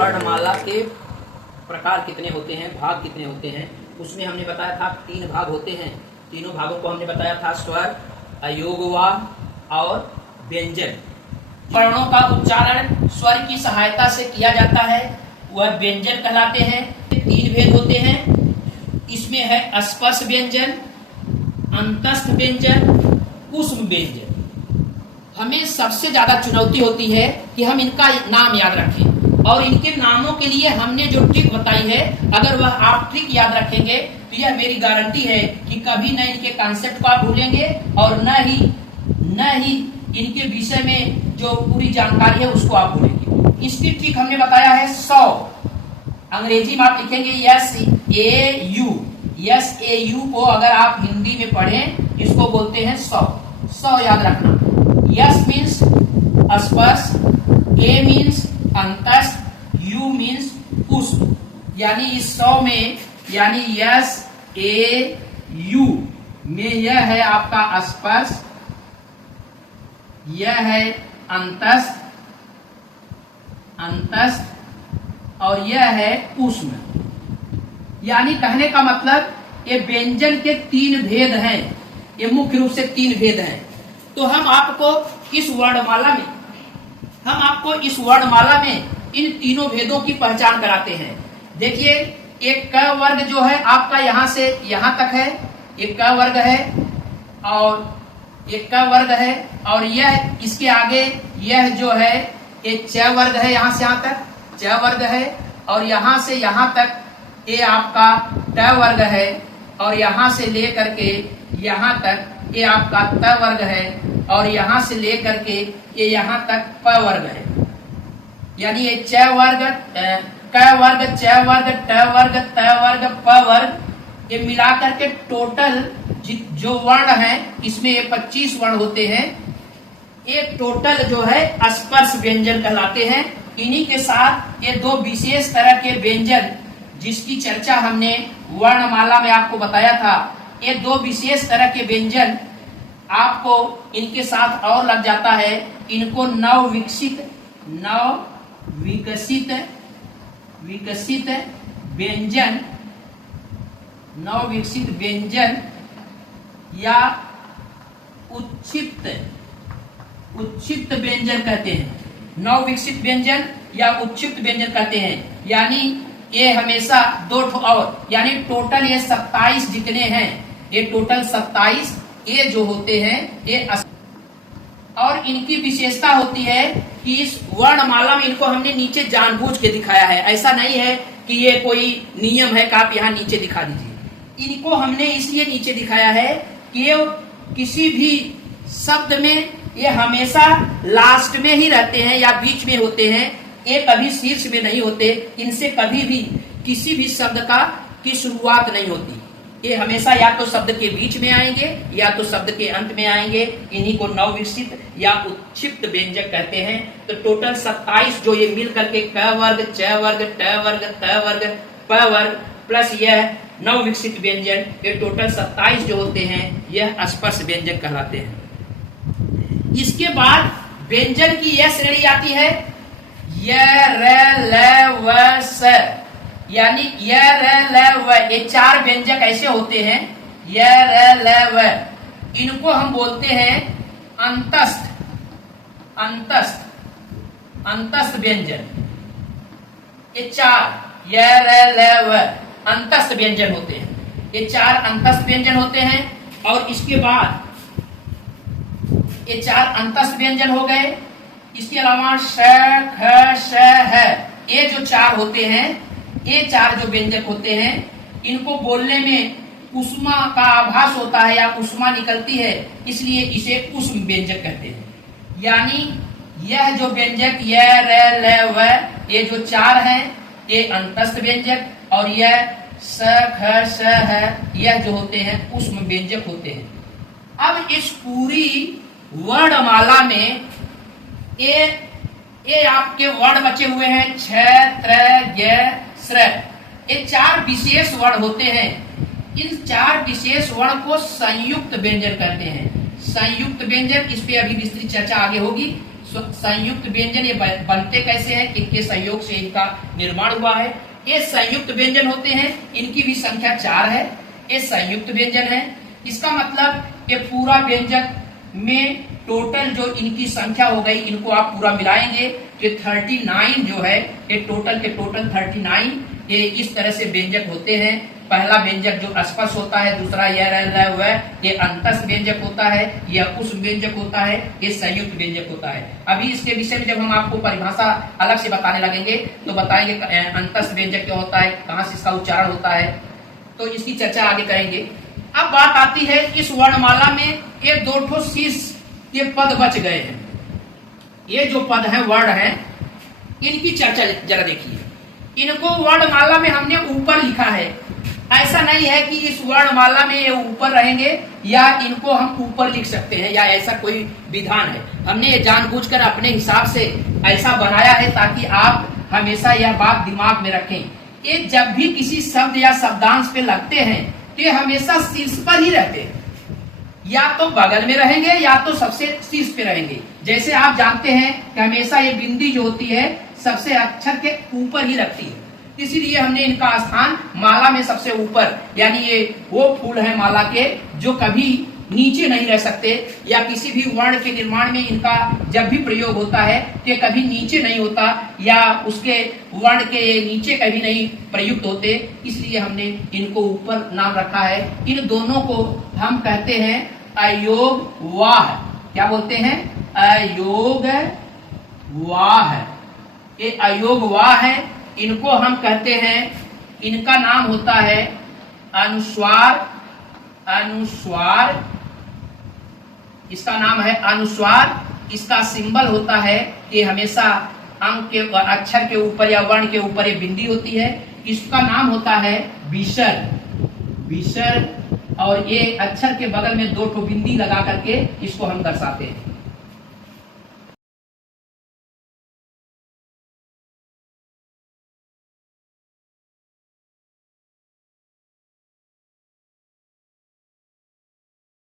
वर्णमाला के प्रकार कितने होते हैं, भाग कितने होते हैं, उसमें हमने बताया था 3 भाग होते हैं। तीनों भागों को हमने बताया था स्वर, अयोगवाद और व्यंजन। वर्णों का उच्चारण स्वर की सहायता से किया जाता है, वह व्यंजन कहलाते हैं। 3 भेद होते हैं, इसमें है स्पर्श व्यंजन, अंतस्थ व्यंजन, ऊष्म व्यंजन। हमें सबसे ज्यादा चुनौती होती है कि हम इनका नाम याद रखें, और इनके नामों के लिए हमने जो ट्रिक बताई है, अगर वह आप ट्रिक याद रखेंगे तो यह मेरी गारंटी है कि कभी न इनके कॉन्सेप्ट को आप भूलेंगे और न ही इनके विषय में जो पूरी जानकारी है उसको आप भूलेंगे। इसकी ट्रिक हमने बताया है 100। अंग्रेजी में आप लिखेंगे SAU को अगर आप हिंदी में पढ़ें इसको बोलते हैं 100 याद रखना। यस मीन्स स्पर्श, ए मीन्स अंतस्थ, यू मीन्स ऊष्म। यानी इस 100 में, यानी SAU में यह है आपका स्पर्श, यह है अंतस्थ और यह है ऊष्म। यानी कहने का मतलब ये व्यंजन के 3 भेद हैं, ये मुख्य रूप से 3 भेद हैं। तो हम आपको इस वर्णमाला में इन तीनों भेदों की पहचान कराते हैं। देखिए, एक क वर्ग जो है आपका यहाँ से यहाँ तक है, एक क वर्ग है और एक क वर्ग है, और यह इसके आगे यह जो है एक च वर्ग है, यहाँ से यहाँ तक च वर्ग है, और यहाँ से यहाँ तक ये आपका ट वर्ग है, और यहाँ से लेकर के यहाँ तक ये आपका त वर्ग है, और यहाँ से लेकर के ये यहाँ तक प वर्ग है। यानी ये च वर्ग, क वर्ग, च वर्ग, ट वर्ग, त वर्ग, प वर्ग, ये मिलाकर के टोटल जो वर्ण है इसमें ये 25 वर्ण होते हैं। एक टोटल जो है स्पर्श व्यंजन कहलाते हैं। इन्हीं के साथ ये 2 विशेष तरह के व्यंजन जिसकी चर्चा हमने वर्णमाला में आपको बताया था, ये 2 विशेष तरह के व्यंजन आपको इनके साथ और लग जाता है। इनको नवविकसित व्यंजन या उच्छिष्ट व्यंजन कहते हैं। नवविकसित व्यंजन या उच्छिष्ट व्यंजन कहते हैं। यानी ये हमेशा 2 और, यानी टोटल ये 27 जितने हैं, ये टोटल 27 ये जो होते हैं ये। और इनकी विशेषता होती है कि इस वर्णमाला में इनको हमने नीचे जानबूझ के दिखाया है। ऐसा नहीं है कि ये कोई नियम है कि आप यहाँ नीचे दिखा दीजिए। इनको हमने इसलिए नीचे दिखाया है कि ये किसी भी शब्द में ये हमेशा लास्ट में ही रहते हैं या बीच में होते हैं, ये कभी शीर्ष में नहीं होते। इनसे कभी भी किसी भी शब्द की शुरुआत नहीं होती। ये हमेशा या तो शब्द के बीच में आएंगे या तो शब्द के अंत में आएंगे। इन्हीं को नवविकसित या उच्छिष्ट व्यंजक कहते हैं। तो टोटल 27 जो ये मिल करके क वर्ग, च वर्ग, ट वर्ग, त वर्ग, प वर्ग प्लस यह नवविकसित व्यंजन, ये टोटल 27 जो होते हैं यह स्पर्श व्यंजन कहलाते हैं। इसके बाद व्यंजन की यह श्रेणी आती है य, र, ल, व, स। यानी य, र, ल, व, ये 4 व्यंजक ऐसे होते हैं, य, र, ल, व। इनको हम बोलते हैं अंतस्थ व्यंजन। ये 4 य, र, ल, व अंतस्थ व्यंजन होते हैं। ये 4 अंतस्थ व्यंजन होते हैं। और इसके बाद ये 4 अंतस्थ व्यंजन हो गए। इसके अलावा श, ख, श, ह, ये जो 4 होते हैं, ये 4 जो व्यंजक होते हैं, इनको बोलने में ऊष्मा का आभास होता है या ऊष्मा निकलती है, इसलिए इसे ऊष्म व्यंजक कहते हैं। यानी यह जो व्यंजक य, र, ल, व, ये जो 4 हैं ये अंतस्थ व्यंजक, और यह स, ख, श, ह, यह जो होते हैं ऊष्म व्यंजक होते हैं। अब इस पूरी वर्णमाला में ये आपके वर्ण बचे हुए हैं छ, त्र, य, स्र। ये 4 विशेष वर्ण होते हैं। इन 4 विशेष वर्ण को संयुक्त व्यंजन कहते हैं। संयुक्त व्यंजन, इस पे अभी विस्तृत चर्चा आगे होगी। संयुक्त व्यंजन ये बनते कैसे हैं, किनके सहयोग से इनका निर्माण हुआ है। ये संयुक्त व्यंजन होते हैं, इनकी भी संख्या 4 है। ये संयुक्त व्यंजन है, इसका मतलब ये पूरा व्यंजक में टोटल जो इनकी संख्या हो गई, इनको आप पूरा मिलाएंगे तो 39 जो है, ये टोटल के टोटल 39 ये इस तरह से व्यंजक होते हैं। पहला व्यंजक जो अस्पष्ट होता है, दूसरा यह रहा हुआ है, ये अंतस्थ व्यंजक होता है, यह उस व्यंजक होता है, ये संयुक्त व्यंजक होता है। अभी इसके विषय में जब हम आपको परिभाषा अलग से बताने लगेंगे तो बताएंगे अंतस्थ व्यंजक क्या होता है, कहाँ से इसका उच्चारण होता है, तो इसकी चर्चा आगे करेंगे। अब बात आती है इस वर्णमाला में ये 2 शीर्ष ये पद बच गए हैं। ये जो पद है, वर्ण है, इनकी चर्चा जरा देखिए। इनको वर्णमाला में हमने ऊपर लिखा है, ऐसा नहीं है कि इस वर्णमाला में ये ऊपर रहेंगे या इनको हम ऊपर लिख सकते हैं या ऐसा कोई विधान है। हमने ये जानबूझकर अपने हिसाब से ऐसा बनाया है ताकि आप हमेशा यह बात दिमाग में रखें। ये जब भी किसी शब्द या शब्दांश पे लगते हैं तो ये हमेशा शीर्ष पर ही रहते हैं, या तो बगल में रहेंगे या तो सबसे शीर्ष पे रहेंगे। जैसे आप जानते हैं कि हमेशा ये बिंदी जो होती है सबसे अक्षर के ऊपर ही रखती है, इसीलिए हमने इनका स्थान माला में सबसे ऊपर, यानी ये वो फूल है माला के जो कभी नीचे नहीं रह सकते, या किसी भी वर्ण के निर्माण में इनका जब भी प्रयोग होता है तो कभी नीचे नहीं होता या उसके वर्ण के नीचे कभी नहीं प्रयुक्त होते, इसलिए हमने इनको ऊपर नाम रखा है। इन दोनों को हम कहते हैं अयोग वाह। क्या बोलते हैं? अयोग वाह। ये अयोग वाह है, इनको हम कहते हैं, इनका नाम होता है अनुस्वार। अनुस्वार, इसका नाम है अनुस्वार। इसका सिंबल होता है कि हमेशा अंक के अक्षर के ऊपर या वर्ण के ऊपर ये बिंदी होती है। इसका नाम होता है विसर्ग। विसर्ग, और ये अक्षर के बगल में 2 बिंदी लगा करके इसको हम दर्शाते हैं।